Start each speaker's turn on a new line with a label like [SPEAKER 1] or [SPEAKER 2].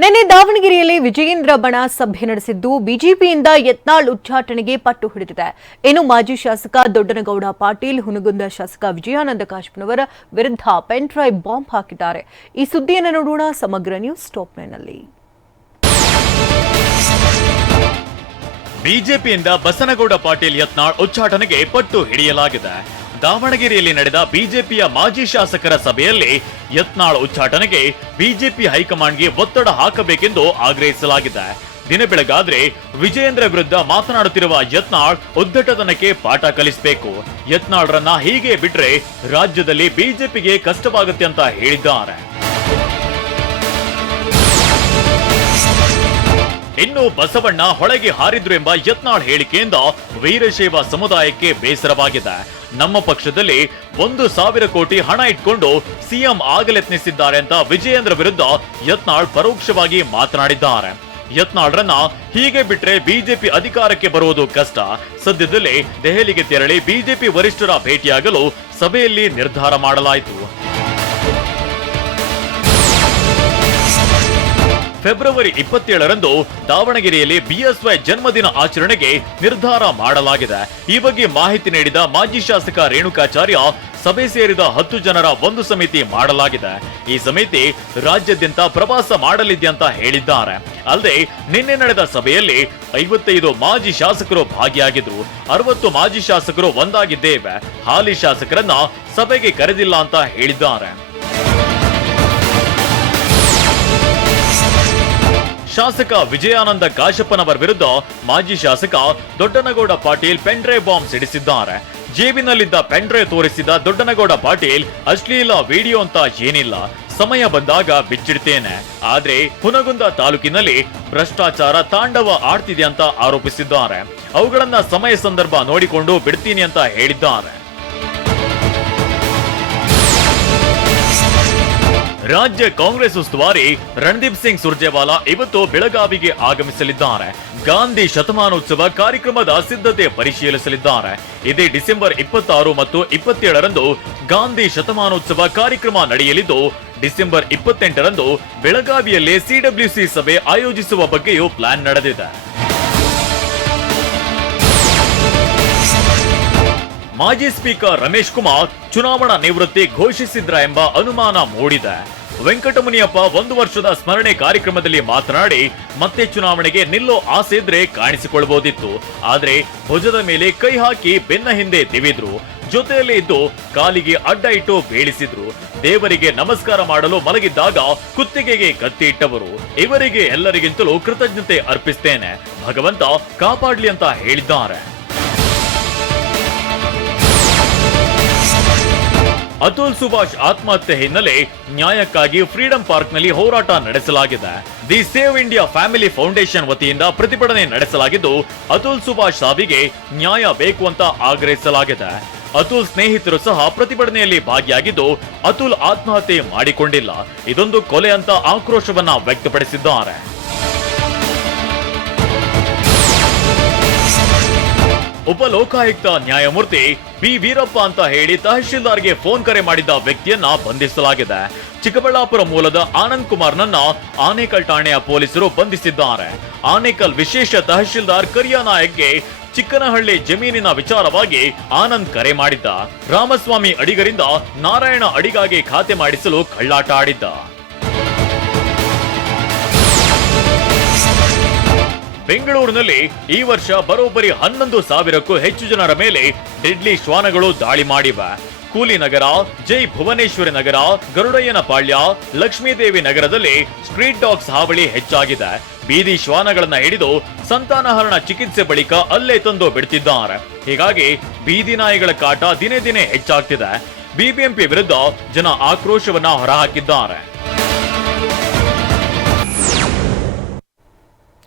[SPEAKER 1] ನಿನ್ನೆ ದಾವಣಗೆರೆಯಲ್ಲಿ ವಿಜಯೇಂದ್ರ ಬಣ ಸಭೆ ನಡೆಸಿದ್ದು ಬಿಜೆಪಿಯಿಂದ ಯತ್ನಾಳ್ ಉಚ್ಚಾಟನೆಗೆ ಪಟ್ಟು ಹಿಡಿದಿದೆ. ಇನ್ನು ಮಾಜಿ ಶಾಸಕ ದೊಡ್ಡನಗೌಡ ಪಾಟೀಲ್, ಹುನಗುಂದ ಶಾಸಕ ವಿಜಯಾನಂದ ಕಾಶ್ಮನವರ ವಿರುದ್ಧ ಪೆನ್ ಡ್ರೈವ್ ಬಾಂಬ್ ಹಾಕಿದ್ದಾರೆ. ಈ ಸುದ್ದಿಯನ್ನು ನೋಡೋಣ ಸಮಗ್ರ ನ್ಯೂಸ್ ಟಾಪ್ ನೈನ್ನಲ್ಲಿ.
[SPEAKER 2] ಬಿಜೆಪಿಯಿಂದ ಬಸನಗೌಡ ಪಾಟೀಲ್, ಯತ್ನಾಳ್ ಉಚ್ಚಾಟನೆಗೆ ಪಟ್ಟು ಹಿಡಿಯಲಾಗಿದೆ. ದಾವಣಗೆರೆಯಲ್ಲಿ ನಡೆದ ಬಿಜೆಪಿಯ ಮಾಜಿ ಶಾಸಕರ ಸಭೆಯಲ್ಲಿ ಯತ್ನಾಳ್ ಉಚ್ಚಾಟನೆಗೆ ಬಿಜೆಪಿ ಹೈಕಮಾಂಡ್ಗೆ ಒತ್ತಡ ಹಾಕಬೇಕೆಂದು ಆಗ್ರಹಿಸಲಾಗಿದೆ. ದಿನ ಬೆಳಗಾದ್ರೆ ವಿಜಯೇಂದ್ರ ವಿರುದ್ಧ ಮಾತನಾಡುತ್ತಿರುವ ಯತ್ನಾಳ್ ಉದ್ದಟತನಕ್ಕೆ ಪಾಠ ಕಲಿಸಬೇಕು. ಯತ್ನಾಳ್ರನ್ನ ಹೀಗೆ ಬಿಟ್ರೆ ರಾಜ್ಯದಲ್ಲಿ ಬಿಜೆಪಿಗೆ ಕಷ್ಟವಾಗುತ್ತೆ ಅಂತ ಹೇಳಿದ್ದಾರೆ. ಇನ್ನು ಬಸವಣ್ಣ ಹೊಳಗೆ ಹಾರಿದ್ರು ಎಂಬ ಯತ್ನಾಳ್ ಹೇಳಿಕೆಯಿಂದ ವೀರಶೈವ ಸಮುದಾಯಕ್ಕೆ ಬೇಸರವಾಗಿದೆ. ನಮ್ಮ ಪಕ್ಷದಲ್ಲಿ ಒಂದು ಸಾವಿರ ಕೋಟಿ ಹಣ ಇಟ್ಕೊಂಡು ಸಿಎಂ ಆಗಲೆತ್ನಿಸಿದ್ದಾರೆ ಅಂತ ವಿಜಯೇಂದ್ರ ವಿರುದ್ಧ ಯತ್ನಾಳ್ ಪರೋಕ್ಷವಾಗಿ ಮಾತನಾಡಿದ್ದಾರೆ. ಯತ್ನಾಳ್ರನ್ನ ಹೀಗೆ ಬಿಟ್ರೆ ಬಿಜೆಪಿ ಅಧಿಕಾರಕ್ಕೆ ಬರುವುದು ಕಷ್ಟ. ಸದ್ಯದಲ್ಲೇ ದೆಹಲಿಗೆ ತೆರಳಿ ಬಿಜೆಪಿ ವರಿಷ್ಠರ ಭೇಟಿಯಾಗಲು ಸಭೆಯಲ್ಲಿ ನಿರ್ಧಾರ ಮಾಡಲಾಯಿತು. ಫೆಬ್ರವರಿ ಇಪ್ಪತ್ತೇಳರಂದು ದಾವಣಗೆರೆಯಲ್ಲಿ ಬಿಎಸ್ವೈ ಜನ್ಮದಿನ ಆಚರಣೆಗೆ ನಿರ್ಧಾರ ಮಾಡಲಾಗಿದೆ. ಈ ಬಗ್ಗೆ ಮಾಹಿತಿ ನೀಡಿದ ಮಾಜಿ ಶಾಸಕ ರೇಣುಕಾಚಾರ್ಯ, ಸಭೆ ಸೇರಿದ ಹತ್ತು ಜನರ ಒಂದು ಸಮಿತಿ ಮಾಡಲಾಗಿದೆ. ಈ ಸಮಿತಿ ರಾಜ್ಯಾದ್ಯಂತ ಪ್ರವಾಸ ಮಾಡಲಿದೆ ಅಂತ ಹೇಳಿದ್ದಾರೆ. ಅಲ್ಲದೆ, ನಿನ್ನೆ ನಡೆದ ಸಭೆಯಲ್ಲಿ ಐವತ್ತೈದು ಮಾಜಿ ಶಾಸಕರು ಭಾಗಿಯಾಗಿದ್ರು ಅರವತ್ತು ಮಾಜಿ ಶಾಸಕರು ಒಂದಾಗಿದ್ದೇವೆ. ಹಾಲಿ ಶಾಸಕರನ್ನ ಸಭೆಗೆ ಕರೆದಿಲ್ಲ ಅಂತ ಹೇಳಿದ್ದಾರೆ. ಶಾಸಕ ವಿಜಯಾನಂದ ಕಾಶಪ್ಪನವರ ವಿರುದ್ಧ ಮಾಜಿ ಶಾಸಕ ದೊಡ್ಡನಗೌಡ ಪಾಟೀಲ್ ಪೆಂಡ್ರೆ ಬಾಂಬ್ ಸಿಡಿಸಿದ್ದಾರೆ. ಜೇಬಿನಲ್ಲಿದ್ದ ಪೆಂಡ್ರೆ ತೋರಿಸಿದ ದೊಡ್ಡನಗೌಡ ಪಾಟೀಲ್ ಅಶ್ಲೀಲ ವಿಡಿಯೋ ಅಂತ ಏನಿಲ್ಲ. ಸಮಯ ಬಂದಾಗ ಬಿಚ್ಚಿಡ್ತೇನೆ. ಆದ್ರೆ ಹುನಗುಂದ ತಾಲೂಕಿನಲ್ಲಿ ಭ್ರಷ್ಟಾಚಾರ ತಾಂಡವ ಆಡ್ತಿದೆ ಅಂತ ಆರೋಪಿಸಿದ್ದಾರೆ. ಅವುಗಳನ್ನ ಸಮಯ ಸಂದರ್ಭ ನೋಡಿಕೊಂಡು ಬಿಡ್ತೀನಿ ಅಂತ ಹೇಳಿದ್ದಾರೆ. ರಾಜ್ಯ ಕಾಂಗ್ರೆಸ್ ಉಸ್ತುವಾರಿ ರಣದೀಪ್ ಸಿಂಗ್ ಸುರ್ಜೇವಾಲಾ ಇವತ್ತು ಬೆಳಗಾವಿಗೆ ಆಗಮಿಸಲಿದ್ದಾರೆ. ಗಾಂಧಿ ಶತಮಾನೋತ್ಸವ ಕಾರ್ಯಕ್ರಮದ ಸಿದ್ಧತೆ ಪರಿಶೀಲಿಸಲಿದ್ದಾರೆ. ಇದೇ ಡಿಸೆಂಬರ್ ಇಪ್ಪತ್ತಾರು ಮತ್ತು ಇಪ್ಪತ್ತೇಳರಂದು ಗಾಂಧಿ ಶತಮಾನೋತ್ಸವ ಕಾರ್ಯಕ್ರಮ ನಡೆಯಲಿದ್ದು, ಡಿಸೆಂಬರ್ ಇಪ್ಪತ್ತೆಂಟರಂದು ಬೆಳಗಾವಿಯಲ್ಲಿ ಸಿಡಬ್ಲ್ಯೂಸಿ ಸಭೆ ಆಯೋಜಿಸುವ ಬಗ್ಗೆಯೂ ಪ್ಲಾನ್ ನಡೆದಿದೆ. ಮಾಜಿ ಸ್ಪೀಕರ್ ರಮೇಶ್ ಕುಮಾರ್ ಚುನಾವಣಾ ನಿವೃತ್ತಿ ಘೋಷಿಸಿದ್ರ ಎಂಬ ಅನುಮಾನ ಮೂಡಿದೆ. ವೆಂಕಟಮುನಿಯಪ್ಪ ಒಂದು ವರ್ಷದ ಸ್ಮರಣೆ ಕಾರ್ಯಕ್ರಮದಲ್ಲಿ ಮಾತನಾಡಿ, ಮತ್ತೆ ಚುನಾವಣೆಗೆ ನಿಲ್ಲೋ ಆಸೆ ಇದ್ರೆ ಕಾಣಿಸಿಕೊಳ್ಬಹುದಿತ್ತು ಆದ್ರೆ ಭುಜದ ಮೇಲೆ ಕೈ ಹಾಕಿ ಬೆನ್ನ ಹಿಂದೆ ತಿವಿದ್ರು ಜೊತೆಯಲ್ಲಿ ಇದ್ದು ಕಾಲಿಗೆ ಅಡ್ಡ ಇಟ್ಟು ಬೀಳಿಸಿದ್ರು. ದೇವರಿಗೆ ನಮಸ್ಕಾರ ಮಾಡಲು ಮಲಗಿದ್ದಾಗ ಕುತ್ತಿಗೆಗೆ ಕತ್ತಿ ಇಟ್ಟವರು. ಇವರಿಗೆ ಎಲ್ಲರಿಗಿಂತಲೂ ಕೃತಜ್ಞತೆ ಅರ್ಪಿಸ್ತೇನೆ. ಭಗವಂತ ಕಾಪಾಡ್ಲಿ ಅಂತ ಹೇಳಿದ್ದಾರೆ. ಅತುಲ್ ಸುಭಾಷ್ ಆತ್ಮಹತ್ಯೆ ಹಿನ್ನೆಲೆ ನ್ಯಾಯಕ್ಕಾಗಿ ಫ್ರೀಡಂ ಪಾರ್ಕ್ನಲ್ಲಿ ಹೋರಾಟ ನಡೆಸಲಾಗಿದೆ. The save India family foundation ವತಿಯಿಂದ ಪ್ರತಿಭಟನೆ ನಡೆಸಲಾಗಿದ್ದು, ಅತುಲ್ ಸುಭಾಷ್ ಸಾವಿಗೆ ನ್ಯಾಯ ಬೇಕು ಅಂತ ಆಗ್ರಹಿಸಲಾಗಿದೆ. ಅತುಲ್ ಸ್ನೇಹಿತರು ಸಹ ಪ್ರತಿಭಟನೆಯಲ್ಲಿ ಭಾಗಿಯಾಗಿದ್ದು, ಅತುಲ್ ಆತ್ಮಹತ್ಯೆ ಮಾಡಿಕೊಂಡಿಲ್ಲ. ಇದೊಂದು ಕೊಲೆ ಅಂತ ಆಕ್ರೋಶವನ್ನ ವ್ಯಕ್ತಪಡಿಸಿದ್ದಾರೆ. ಉಪ ಲೋಕಾಯುಕ್ತ ನ್ಯಾಯಮೂರ್ತಿ ಬಿ ವೀರಪ್ಪ ಅಂತ ಹೇಳಿ ತಹಶೀಲ್ದಾರ್ಗೆ ಫೋನ್ ಕರೆ ಮಾಡಿದ್ದ ವ್ಯಕ್ತಿಯನ್ನ ಬಂಧಿಸಲಾಗಿದೆ. ಚಿಕ್ಕಬಳ್ಳಾಪುರ ಮೂಲದ ಆನಂದ್ ಕುಮಾರ್ನನ್ನ ಆನೇಕಲ್ ಠಾಣೆಯ ಪೊಲೀಸರು ಬಂಧಿಸಿದ್ದಾರೆ. ಆನೇಕಲ್ ವಿಶೇಷ ತಹಶೀಲ್ದಾರ್ ಕರಿಯ ನಾಯಕ್ಗೆ ಚಿಕ್ಕನಹಳ್ಳಿ ಜಮೀನಿನ ವಿಚಾರವಾಗಿ ಆನಂದ್ ಕರೆ ಮಾಡಿದ್ದ. ರಾಮಸ್ವಾಮಿ ಅಡಿಗರಿಂದ ನಾರಾಯಣ ಅಡಿಗಾಗಿ ಖಾತೆ ಮಾಡಿಸಲು ಕಳ್ಳಾಟ ಆಡಿದ್ದ. ಬೆಂಗಳೂರಿನಲ್ಲಿ ಈ ವರ್ಷ ಬರೋಬ್ಬರಿ ಹನ್ನೊಂದು ಸಾವಿರಕ್ಕೂ ಹೆಚ್ಚು ಜನರ ಮೇಲೆ ಡೆಡ್ಲಿ ಶ್ವಾನಗಳು ದಾಳಿ ಮಾಡಿವೆ. ಕೂಲಿನಗರ ಜೈ ಭುವನೇಶ್ವರಿ ನಗರ, ಗರುಡಯ್ಯನ ಪಾಳ್ಯ, ಲಕ್ಷ್ಮೀದೇವಿ ನಗರದಲ್ಲಿ ಸ್ಟ್ರೀಟ್ ಡಾಗ್ಸ್ ಹಾವಳಿ ಹೆಚ್ಚಾಗಿದೆ. ಬೀದಿ ಶ್ವಾನಗಳನ್ನ ಹಿಡಿದು ಸಂತಾನಹರಣ ಚಿಕಿತ್ಸೆ ಬಳಿಕ ಅಲ್ಲೇ ತಂದು ಬಿಡ್ತಿದ್ದಾರೆ. ಹೀಗಾಗಿ ಬೀದಿ ನಾಯಿಗಳ ಕಾಟ ದಿನೇ ದಿನೇ ಹೆಚ್ಚಾಗ್ತಿದೆ. ಬಿಬಿಎಂಪಿ ವಿರುದ್ಧ ಜನ ಆಕ್ರೋಶವನ್ನ ಹೊರಹಾಕಿದ್ದಾರೆ.